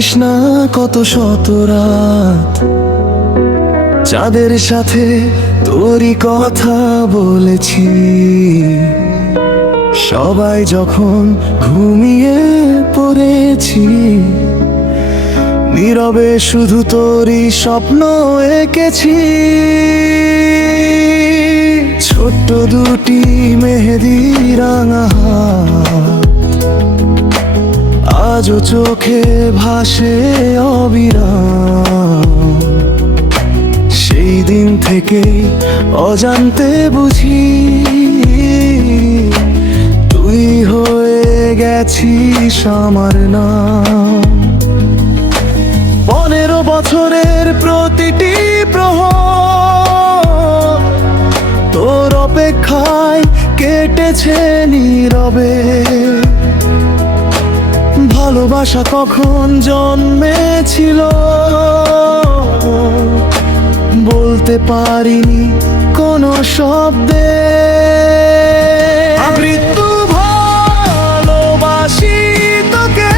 জানিস না কত শত রাত চাঁদের সাথে তোরই কথা বলেছি। সবাই যখন ঘুমিয়ে পড়েছি, নীরবে শুধু তোরই স্বপ্ন এঁকেছি। ছোট্ট দুটি মেহেদি রাঙা হাত আজও চোখে ভাসে অবিরাম। সেই দিন থেকে অজান্তে বুঝি তুই হয়ে গেছিস আমার নাম। 15 বছরের প্রতিটি প্রহর তোর অপেক্ষায় কেটেছে নীরবে। ভালোবাসা কখন জন্মেছিল বলতে পারিনি কোনো শব্দে। মৃত্যু ভালোবাসি তোকে,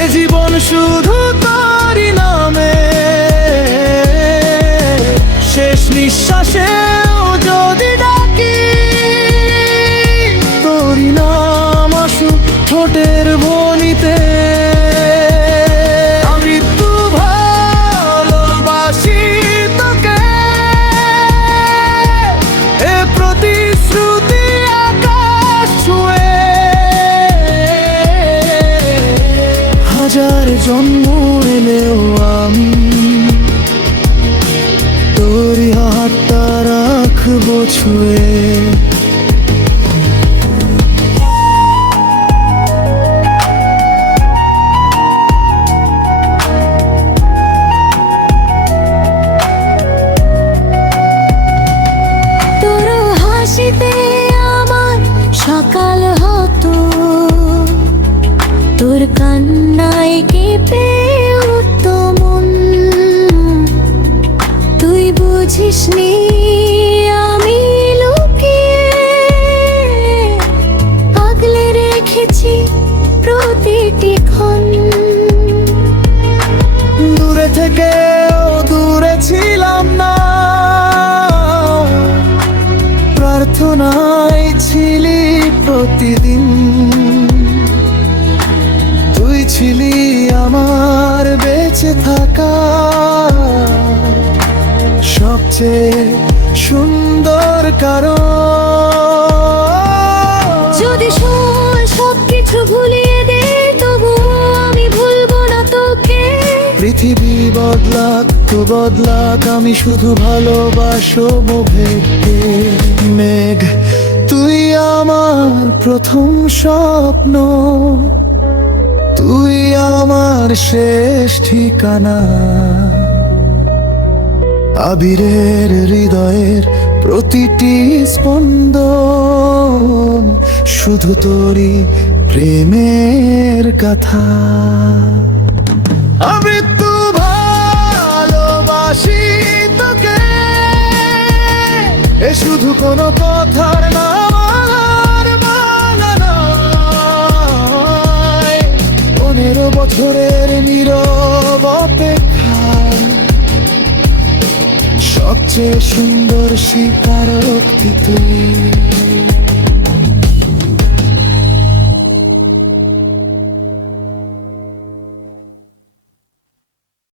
এ জীবন শুধু তোরই নামে। শেষ নিঃশ্বাসেও যদি ডাকি তোরই নাম আসুক ঠোঁটের ধ্বনিতে। মৃত্যু ভালোবাসি তোকে, এ প্রতিশ্রুতি আকাশ ছুঁয়ে। হাজার জন্ম এলেও আমি তোরই হাতটা রাখবো ছুঁয়ে। আমার সকাল হতো, তোর কান্নায় কেঁপে উঠতো মন। তুই বুঝিসনি আমি লুকিয়ে আগলে রেখেছি প্রতিটি ক্ষণ। দূরে থেকেও দূরে ছিলাম না, প্রার্থনায় ছিলি প্রতিদিন। তুই ছিলি আমার বেঁচে থাকা সবচেয়ে সুন্দর কারণ। যদি সবকিছু ভুলিয়ে দে তবু আমি ভুলবো না তোকে। পৃথিবী বদলাক তো বদলাক, আমি শুধু ভালোবাসবো ভেবে। মেঘ তুই আমার প্রথম স্বপ্ন, তুই আমার শেষ ঠিকানা। আবিরের হৃদয়ের প্রতিটি স্পন্দন শুধু তোরই প্রেমের কথা। মৃত্যু ভালোবাসি তোকে, এ শুধু কোনো কথার না, আমার মানা নয়। 15 বছরের নীরব অপেক্ষা সবচেয়ে সুন্দর স্বীকারোক্তি তুই।